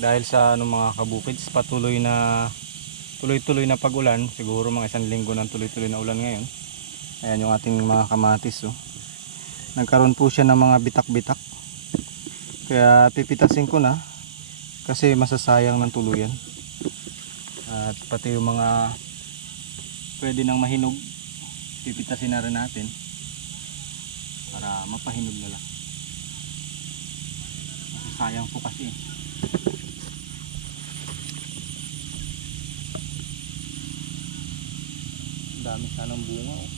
Dahil sa ano mga kabukids, patuloy na tuloy-tuloy na pag-ulan, siguro mga isang linggo ng tuloy-tuloy na ulan ngayon. Ayan yung ating mga kamatis. Oh. Nagkaroon po siya ng mga bitak-bitak. Kaya pipitasin ko na kasi masasayang ng tuluyan. At pati yung mga pwede nang mahinog, pipitasin na rin natin para mapahinog na lang. Masasayang po kasi. Ang dami sanang bunga oh.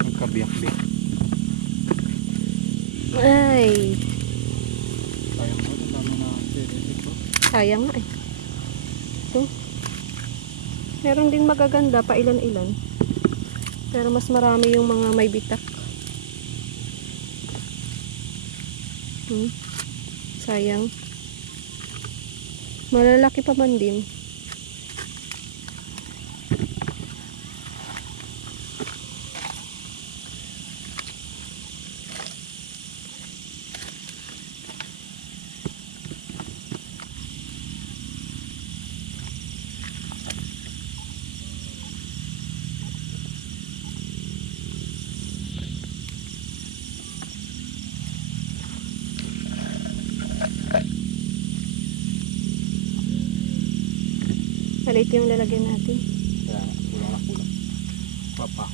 Nagkabiyak-biyak. Ay, Sayang mo, ang dami na dito. sayang nga eh. Ito. Meron din magaganda pa ilan-ilan. Pero mas marami yung mga may bitak. Hmm. Sayang. Malalaki pa man din. Maliit yung lalagyan natin. Kaya kulang na kulang. Papa.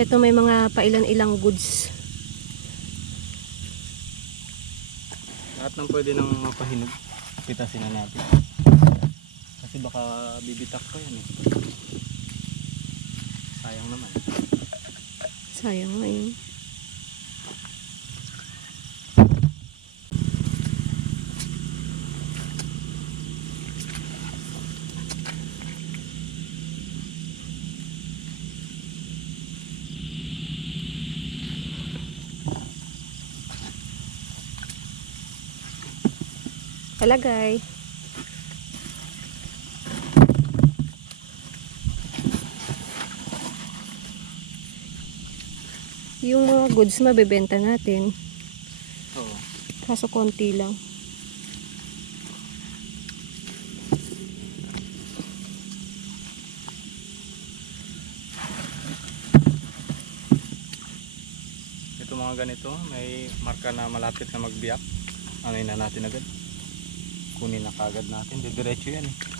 Ito may mga pailan-ilang goods. Lahat ng pwede nang mapahinog, pitasin na natin. Kasi baka bibitak pa yan eh. Sayang naman. Sayang nga yun. Palagay. Yung mga goods mabebenta natin. Oo. Kaso konti lang. Ito mga ganito, may marka na malapit na magbiyak. Ano na natin agad. Kunin na kagad natin. Didiretso yan eh.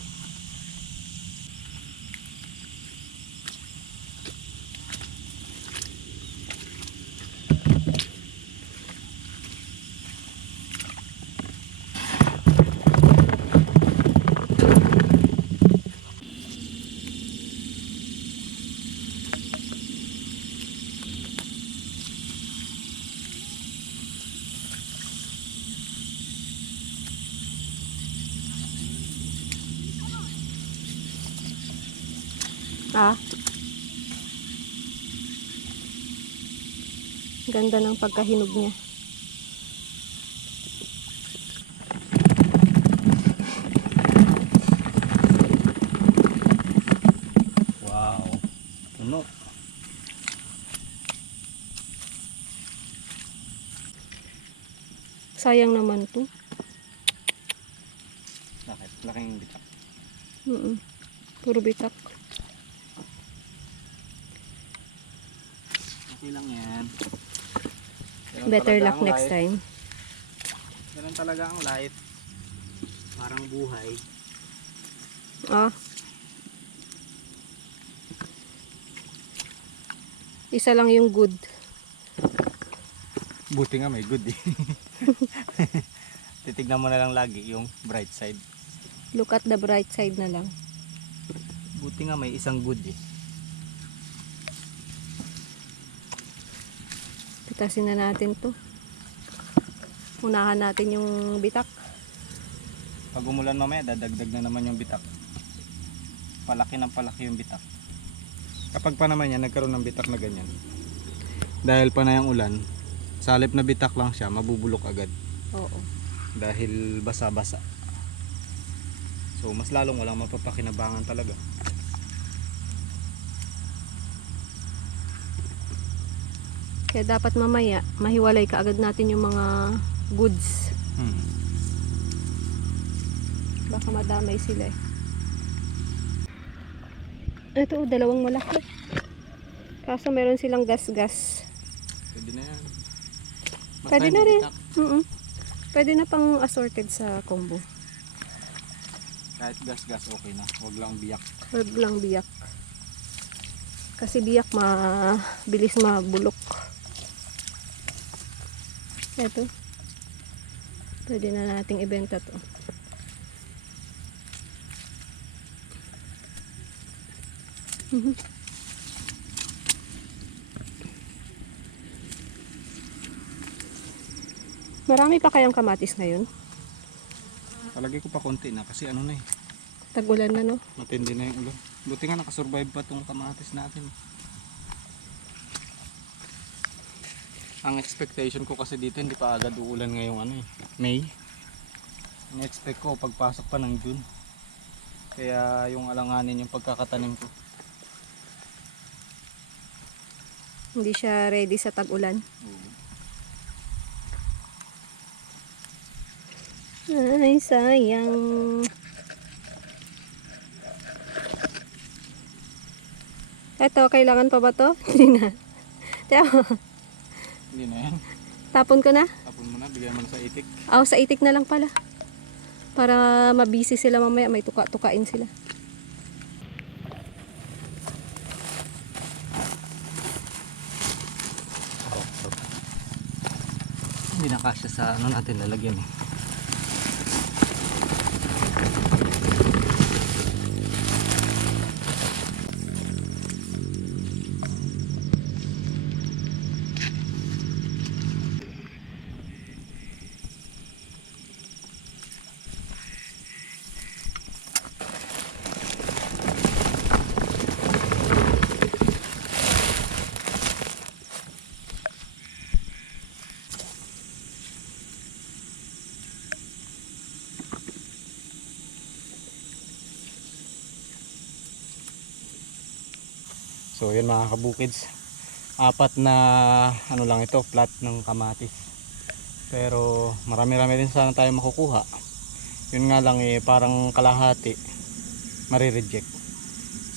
Ganda ng pagkahinog niya. Wow. Puno. Sayang naman to. Bakit? Laking bitak. Mm Puro bitak. Okay lang yan. Better luck next life. time. Ganun talaga ang life. Parang buhay. Ah. Isa lang yung good. Buti nga may good eh. Titignan mo na lang lagi yung bright side. Look at the bright side na lang. Buti nga may isang good eh. Pitasin na natin to. Unahan natin yung bitak. Pag umulan mamaya, dadagdag na naman yung bitak. Palaki ng palaki yung bitak. Kapag pa naman yan, nagkaroon ng bitak na ganyan. Dahil pa na yung ulan, sa halip na bitak lang siya, mabubulok agad. Oo. Dahil basa-basa. So, mas lalong walang mapapakinabangan talaga. Kaya dapat mamaya, mahiwalay ka agad natin yung mga goods. Hmm. Baka madamay sila eh. Ito, oh, dalawang malaki. Kaso meron silang gas-gas. Pwede na yan. Basta Pwede na rin. bitak. Mm Pwede na pang assorted sa combo. Kahit gas-gas, okay na. Huwag lang biyak. Huwag lang biyak. Kasi biyak mabilis mabulok. Ito. Pwede na nating ibenta to. Mhm. Marami pa kayang kamatis ngayon? Palagi ko pa konti na kasi ano na eh. Tag-ulan na no? Matindi na yung ulo. Buti nga nakasurvive pa tong kamatis natin. Ang expectation ko kasi dito hindi pa agad uulan ngayong ano eh. May. Ini-expect ko pagpasok pa ng June. Kaya yung alanganin yung pagkakatanim ko. Hindi siya ready sa tag-ulan. Ay, sayang. Ito, kailangan pa ba to? Hindi na. Hindi na yan. Tapon ko na. Tapon mo na, bigyan mo na sa itik. Ako sa itik na lang pala. Para mabisi sila mamaya, may tuka-tukain sila. Hindi na kasya sa ano natin lalagyan eh. So yun mga kabukids. Apat na ano lang ito, plat ng kamatis. Pero marami-rami rin sana tayo makukuha. Yun nga lang eh parang kalahati marireject.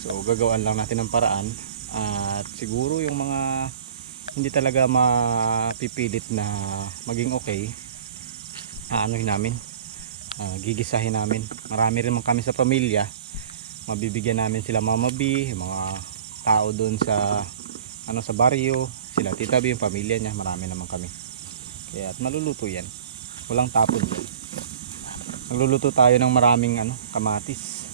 So gagawin lang natin ng paraan at siguro yung mga hindi talaga mapipilit na maging okay aanuhin namin ah, gigisahin namin marami rin man kami sa pamilya mabibigyan namin sila mama B, mga tao doon sa ano sa baryo, sila tita B, yung pamilya niya, marami naman kami. Kaya at maluluto 'yan. Walang tapon dyan. Nagluluto tayo ng maraming ano, kamatis.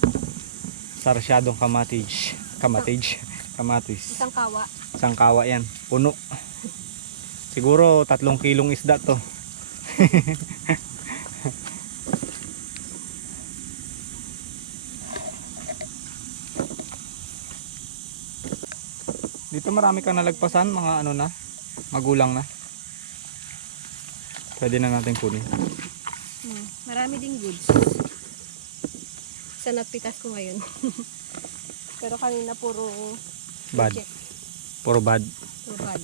Sarsyadong kamatis. Kamatis. Kamatis. Isang kawa. Isang kawa yan. Puno. Siguro tatlong kilong isda to. Dito marami kang nalagpasan, mga ano na, magulang na. Pwede na natin kunin. Hmm, marami ding goods. Sa nagpitas ko ngayon. Pero kanina puro Bad. Puro bad. Puro bad.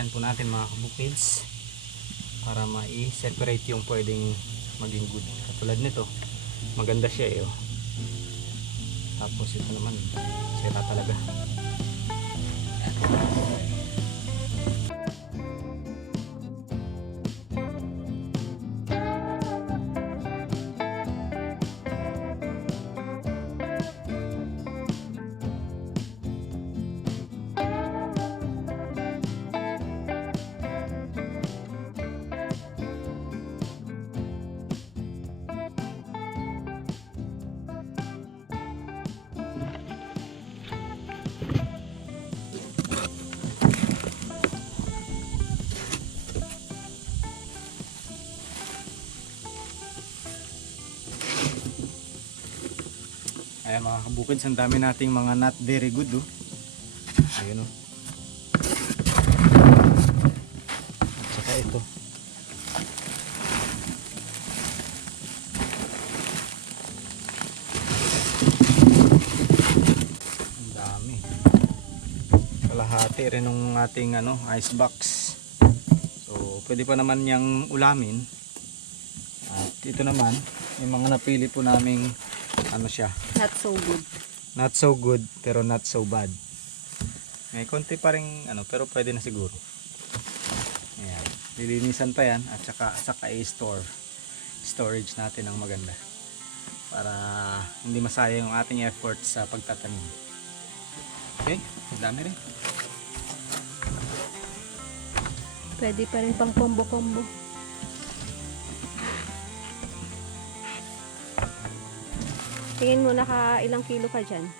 Pipilian po natin mga kabukids para ma-separate yung pwedeng maging good. Katulad nito, maganda siya eh. Oh. Tapos ito naman, sira talaga. Ayan mga kabukids, ang dami nating mga not very good oh. Ayun oh. At saka ito. Ang dami. Kalahati rin ng ating ano, ice box. So, pwede pa naman niyang ulamin. At ito naman, yung mga napili po naming ano siya, Not so good. not so good pero not so bad. May konti pa rin ano pero pwede na siguro. Ayan. Lilinisan pa yan at saka saka i-store. Storage natin ang maganda. Para hindi masayang yung ating effort sa pagtatanim. Okay, dami rin. Pwede pa rin pang combo-combo. Tingin mo naka ilang kilo ka dyan? 50 kilos